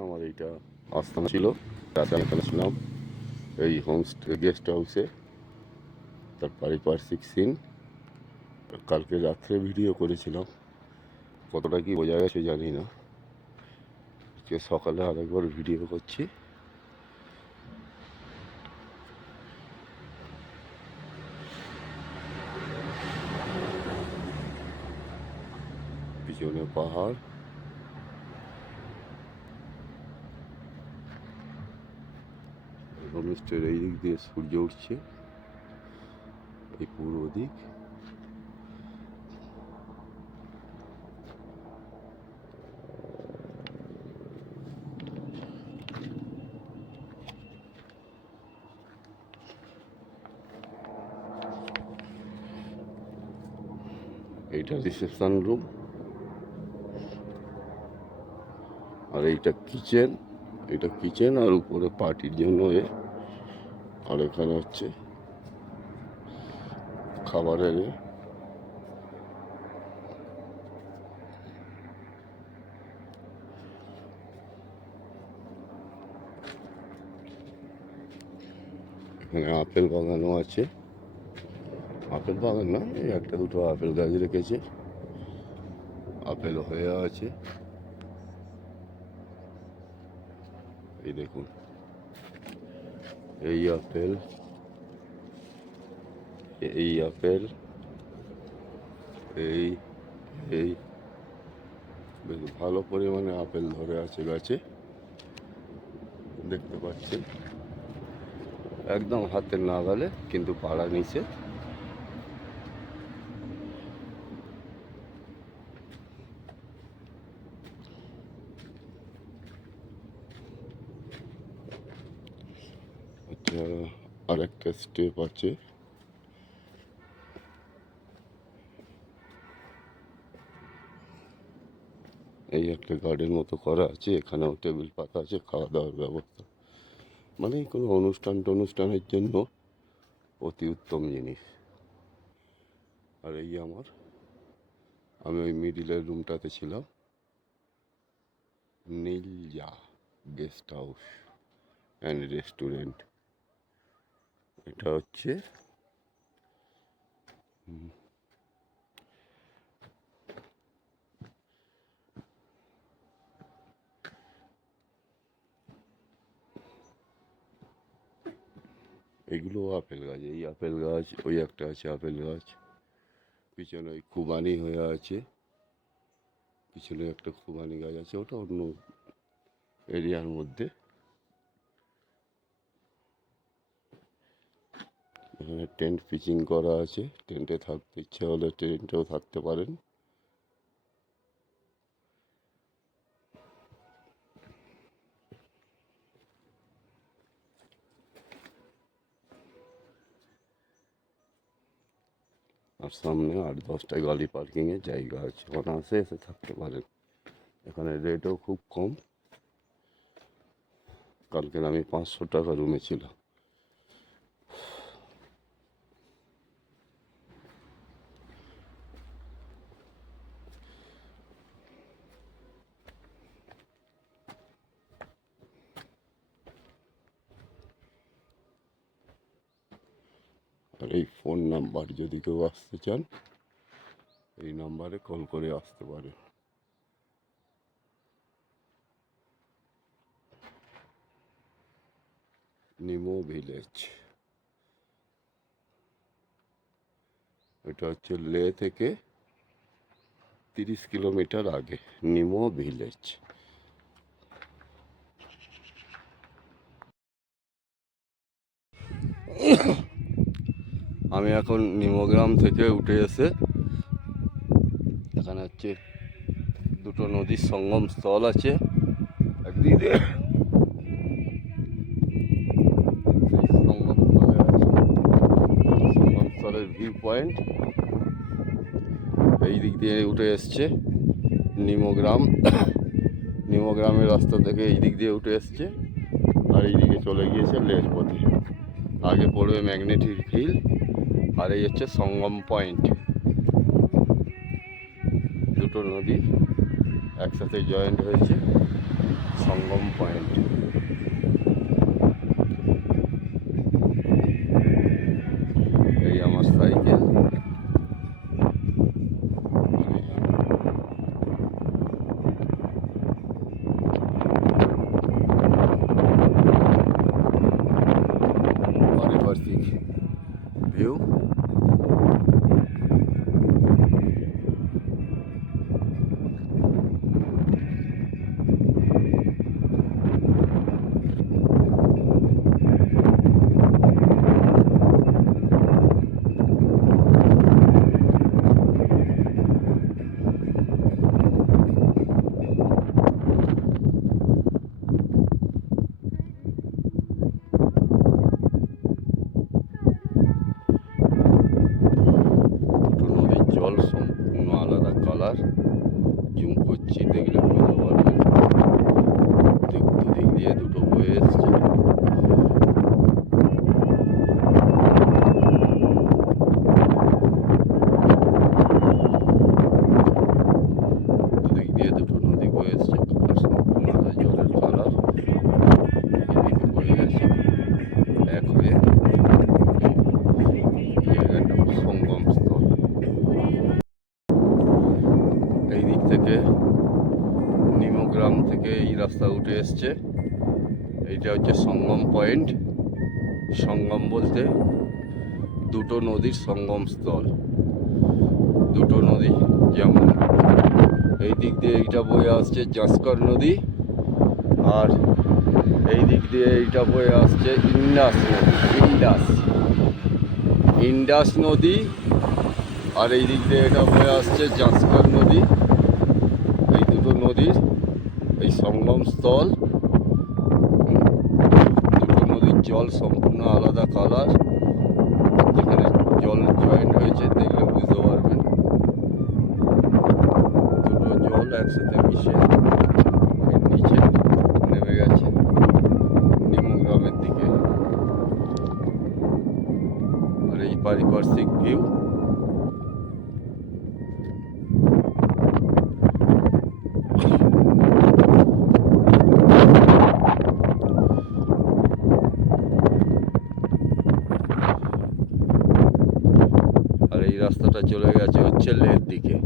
আমার এইটা আস্থানা ছিল, রাতে আমি এখানে ছিলাম এই হোমস্টে গেস্ট হাউসে। তার পারিপার্শ্বিক সিন কালকে রাত্রে ভিডিও করেছিলাম, কতটা কি বোঝা গেছে জানি না। আজকে সকালে আরেকবার ভিডিও করছি। পিছনে পাহাড়, হোমস্টের এই দিক দিয়ে সূর্য উঠছে, এই পূর্ব দিক। এইটা রিসেপশন রুম, আর এইটা কিচেন। এটা কিচেন আর উপরে পার্টির জন্য আর এখানে হচ্ছে খাবারের এখানে আপেল বাগানও আছে। আপেল বাগান না, এই একটা দুটো আপেল গাছ রেখেছে, আপেল হয়ে আছে। এই দেখুন, এই আপেল, এই আপেল, এই এই বেশ ভালো পরিমাণে আপেল ধরে আছে গাছে, দেখতে পাচ্ছেন, একদম হাতের নাগালে, কিন্তু পাড়া নিচে। আচ্ছা, আর একটা স্টেপ আছে। এই একটা গার্ডেন মতো করা আছে, এখানেও টেবিল পাতা আছে, খাওয়া দাওয়ার ব্যবস্থা। মানে কোনো অনুষ্ঠানের জন্য অতি উত্তম জিনিস। আর এই আমি ওই মিডিলের রুমটাতে ছিলাম, নীলজা গেস্ট হাউস অ্যান্ড রেস্টুরেন্ট। এটা হচ্ছে এগুলো আপেল গাছ, এই আপেল গাছ, ওই একটা আছে আপেল গাছ, পিছনে ওই খুবানি হয়ে আছে, পিছনে একটা খুবানি গাছ আছে, ওটা অন্য এরিয়ার মধ্যে। এখানে টেন্ট পিচিং করা আছে, টেন্টে থাকতে ইচ্ছা হলে টেন্টেও থাকতে পারেন। আর সামনে 8-10টা গাড়ি পার্কিংয়ের জায়গা আছে, অনায়াসে এসে থাকতে পারেন। এখানে রেটও খুব কম। কালকের আমি 500 টাকা রুমে ছিলাম। আর এই ফোন নাম্বার, যদি কেউ আসতে চান এই নাম্বারে কল করে আসতে পারে। নিমো ভিলেজ, এটা হচ্ছে লে থেকে 30 কিলোমিটার আগে, নিমো ভিলেজ। আমি এখন নিমগ্রাম থেকে উঠে এসে, এখানে হচ্ছে দুটো নদীর সঙ্গম স্থল আছে, একদিকে সঙ্গম স্থলের ভিউ পয়েন্ট। এই দিক দিয়ে উঠে এসছে নিমগ্রামের রাস্তা থেকে এই দিক দিয়ে উঠে এসছে, আর এই দিকে চলে গিয়েছে লেস পথে। আগে পড়বে ম্যাগনেটিক হিল, আর এই হচ্ছে সঙ্গম পয়েন্ট। দুটো নদী একসাথে জয়েন্ট হয়েছে। সঙ্গম পয়েন্ট। এই আমার সাইকেল। পারিপার্শ্বিক ভিউ। জল সম্পূর্ণ আলাদা কালার। জুম করছি, দেখলে বুঝতে পারবেন। দুদিক দিয়ে দুটো বয়ে এসছে। দুদিক দিয়ে দুটো নদী বয়ে এসছে, কালার সম্পূর্ণ আলাদা। জলের কালার এদিকে বয়ে গেছে এক হয়ে। জায়গাটা সঙ্গম স্থল। এই দিক থেকে নিমগ্রাম থেকে এই রাস্তা উঠে এসছে। এইটা হচ্ছে সঙ্গম পয়েন্ট। সঙ্গম বলতে দুটো নদীর সঙ্গম স্থল। দুটো নদী, যেমন এই দিক দিয়ে এইটা বয়ে আসছে জাস্কর নদী, আর এই দিক দিয়ে এইটা বয়ে আসছে ইন্ডাস নদী, আর এই দিক দিয়ে এটা বয়ে আসছে জাস্কর নদী। এই দুটো নদীর এই সঙ্গম স্থল। দুটো নদীর জল সম্পূর্ণ আলাদা কালার। যেখানে জল জয়েন্ট হয়েছে দেখলে বুঝতে পারবেন। দুটো জল একসাথে মিশে নিচে নেমে গেছে নিমগ্রামের দিকে। আর এই পারিপার্শ্বিক ভিউ। এই রাস্তাটা চলে গেছে হচ্ছে লের দিকে।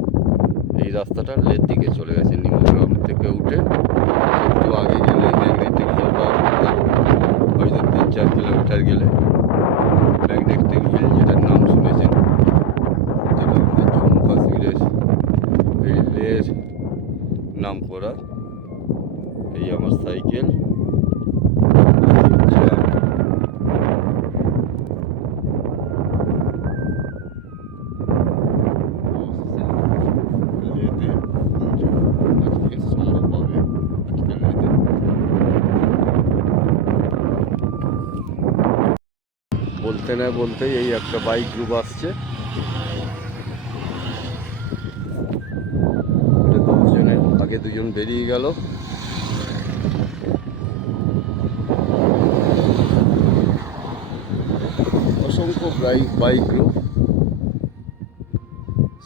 এই রাস্তাটা লের দিকে চলে গেছে নিমগ্রাম থেকে উঠে। একটু আগে গেলে ম্যাগনেটিক হিল পাওয়া হয়তো 3-4 কিলোমিটার গেলে ম্যাগনেটিক হিল, যেটার নাম শুনেছেন, যেটা আমাদের জম্মু কাশ্মীরের এই লের নাম করা। এই আমার সাইকেল। বলতে না বলতেই এই একটা বাইক গ্রুপ আসছে। 10 জনের আগে 2 জন বেরিয়ে গেল। অসংখ্য বাইক গ্রুপ,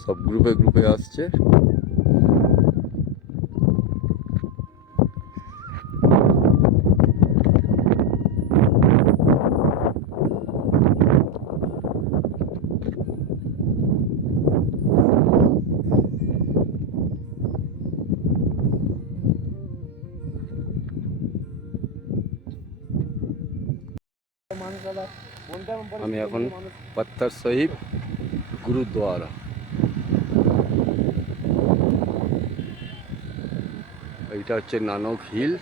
সব গ্রুপে গ্রুপে আসছে। আমি এখন পত্থর সাহিব গুরুদ্বারা। এইটা হচ্ছে নানক হিল।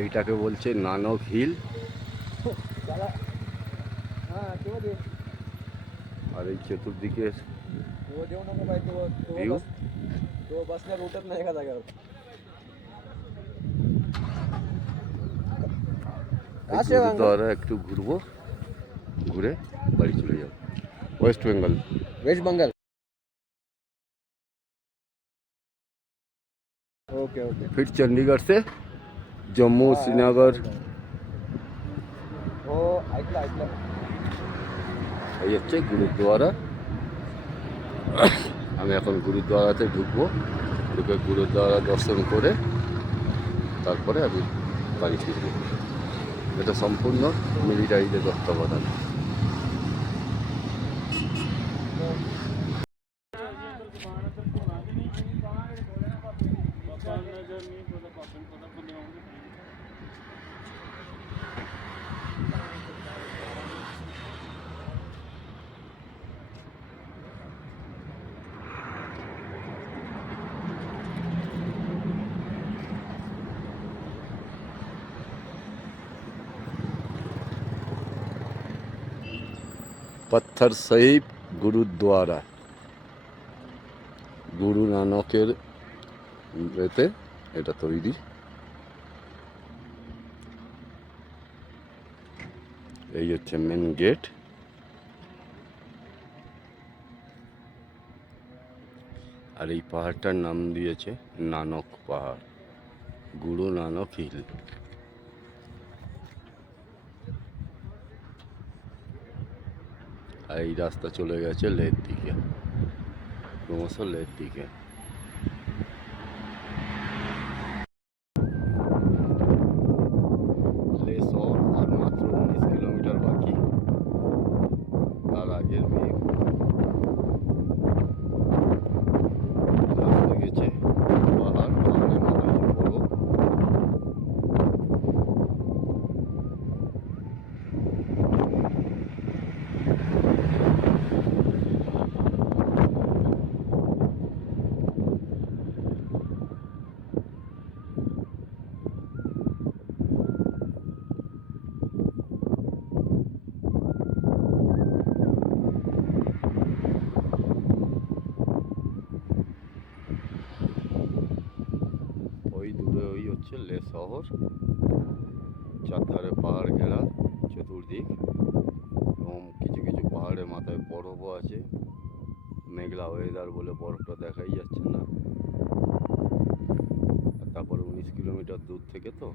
এইটাকে বলছে নানক হিল। আর এই চতুর্দিকে ভিউ। গুরুদ্বারা একটু ঘুরবো, ঘুরে বাড়ি চলে যাবো। ওয়েস্ট বেঙ্গল। ओके फिर चंडीगढ़ से जम्मू श्रीनगर। ये হচ্ছে গুরুদ্বারা। আমি এখন গুরুদ্বারাতে ঢুকবো, ঢুকে গুরুদ্বারা দর্শন করে তারপরে আমি বাড়ি ফিরবো। এটা সম্পূর্ণ মিলিটারিদের তত্ত্বাবধান। পাথর সাহিব গুরুদ্বারা, গুরু নানকের এতে এটা তৈরি। এই হচ্ছে মেন গেট। আর এই পাহাড়টার নাম দিয়েছে নানক পাহাড়, গুরু নানক হিল। আর এই রাস্তা চলে গেছে লের দিকে, ক্রমশ লের দিকে। লে শহর আর মাত্র 19 কিলোমিটার বাকি। তার আগের মেঘ রাস্তা গেছে পাহাড়, পাহাড়ের মাথায় বরফ। ওই দূরে ওই হচ্ছে লে শহর, চারধারে পাহাড় ঘেরা চতুর্দিক, এবং কিছু কিছু পাহাড়ের মাথায় বরফও আছে। মেঘলা ওয়েদার বলে বরফটা দেখাই যাচ্ছে না। আর তারপরে 19 কিলোমিটার দূর থেকে তো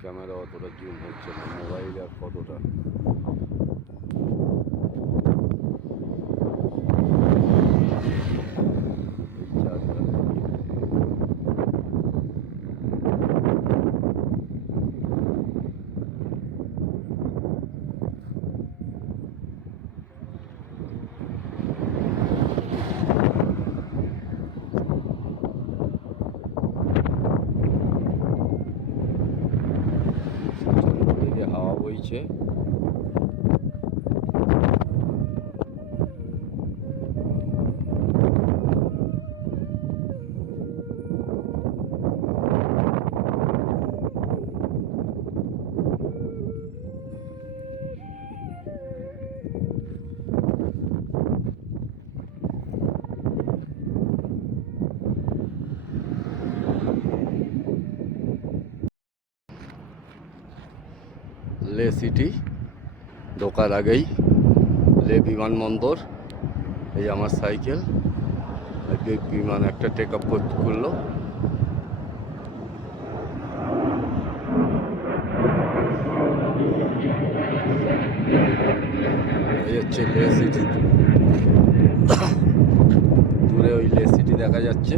ক্যামেরা অতটা জুম হচ্ছে না, মোবাইলে আর কতটা। চতুর্দিকে হাওয়া বইছে। লে সিটি ঢোকার আগেই লে বিমানবন্দর। এই আমার সাইকেল, বিমান একটা টেক আপ করলো। এই হচ্ছে লে সিটি, দূরে ওই লে সিটি দেখা যাচ্ছে।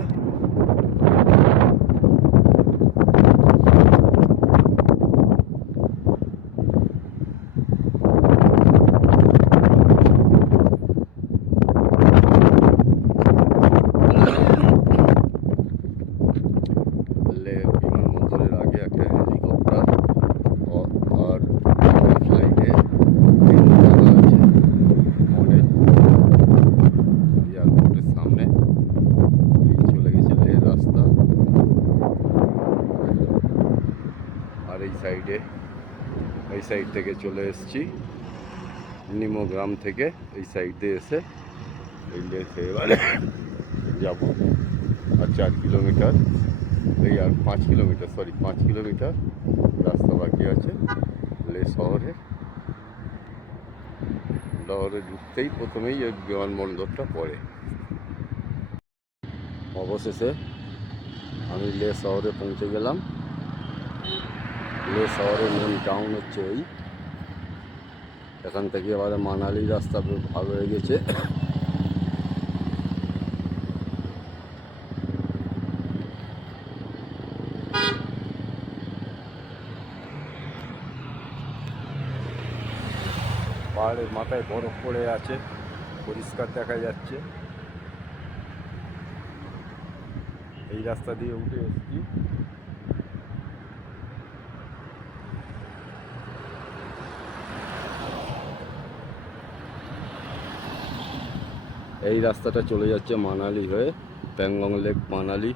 লে বিমানবন্দরের আগে একটা হেলিকপ্টার আর ফ্লাইটে রাখা আছে মডেল এয়ারপোর্টের সামনে। এই চলে গেছে লে রাস্তা। আর এই সাইড থেকে চলে এসেছি নিমগ্রাম থেকে। এই সাইড দিয়ে এসে এই লেতে এবারে যাব। আর 4 কিলোমিটার, এই আর 5 কিলোমিটার, 5 কিলোমিটার রাস্তা বাকি আছে লে শহরে। শহরে ঢুকতেই প্রথমেই এই বিমানবন্দরটা পড়ে। অবশেষে আমি লে শহরে পৌঁছে গেলাম। লে শহরের মেন টাউন হচ্ছে এই। এখান থেকে এবারে মানালি রাস্তা ভালো হয়ে গেছে। পাহাড়ের মাথায় বরফ পড়ে আছে, পরিষ্কার দেখা যাচ্ছে। এই রাস্তা দিয়ে উঠে এসেছি। এই রাস্তাটা চলে যাচ্ছে মানালি হয়ে, প্যাংগং লেক মানালি।